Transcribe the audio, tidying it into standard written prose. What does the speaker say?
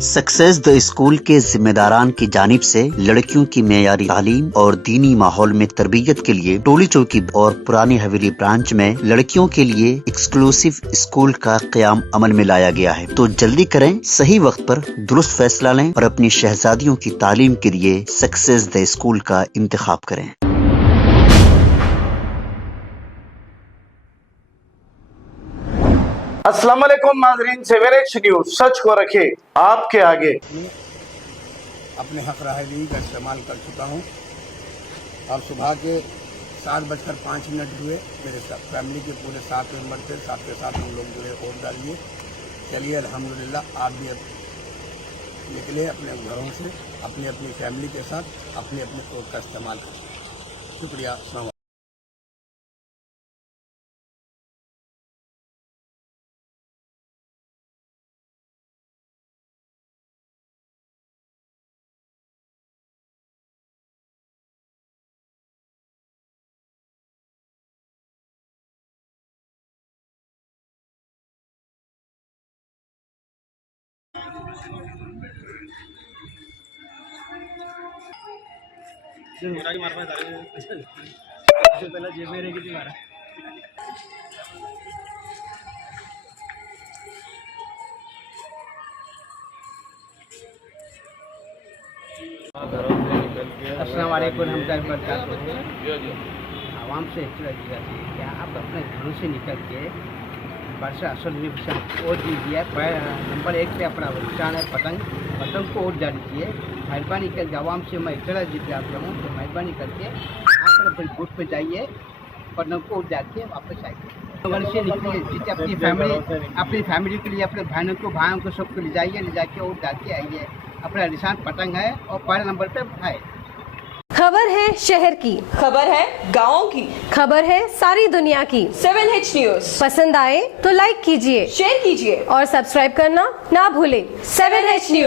Success the school के जिम्मेदारान की जानिब से लड़कियों की मेयारी तालीम और दीनी माहौल में तरबियत के लिए टोली चौकी और पुरानी हवेली ब्रांच में लड़कियों के लिए एक्सक्लूसिव स्कूल का क़याम अमल में लाया गया है। तो जल्दी करें, सही वक्त पर दुरुस्त फैसला लें और अपनी शहजादियों की तालीम के लिए सक्सेस द स्कूल का इंतखाब करें। अस्सलाम वालेकुम नाज़रीन, सेवेरेक्स न्यूज़ सच को रखे आपके आगे। अपने हक राहगी का इस्तेमाल कर चुका हूँ। अब सुबह के 7:05 हुए। मेरे फैमिली के पूरे 7 मेंबर थे, साथ के साथ हम लोग जो है वोट डालिए। चलिए अल्हम्दुलिल्लाह आप भी अब निकले अपने घरों से, अपनी अपनी फैमिली के साथ अपने अपने वोट का इस्तेमाल करें। शुक्रिया। अस्सलाम। अस्सलाम वालेकुम आवाम से इतना दिया क्या आप अपने घरों से निकल के वर्षा असल वोट दीजिए। नंबर 1 पे अपना निशान है पतंग को वोट डालिए। मेहरबानी करके आवाम से मैं इतना जिताता हूँ तो मेहरबानी करके आप अपने बूथ पे जाइए, पतंग को वोट डालिए, वापस आइए। घर से निकलिए, जिससे अपनी फैमिली के लिए, अपने भाइयों को सबको ले जाके वोट डाल के आइए। अपना निशान पतंग है और पहले नंबर पे है। खबर है शहर की, खबर है गाँव की, खबर है सारी दुनिया की। 7H न्यूज़ पसंद आए तो लाइक कीजिए, शेयर कीजिए और सब्सक्राइब करना ना भूलें। 7H news.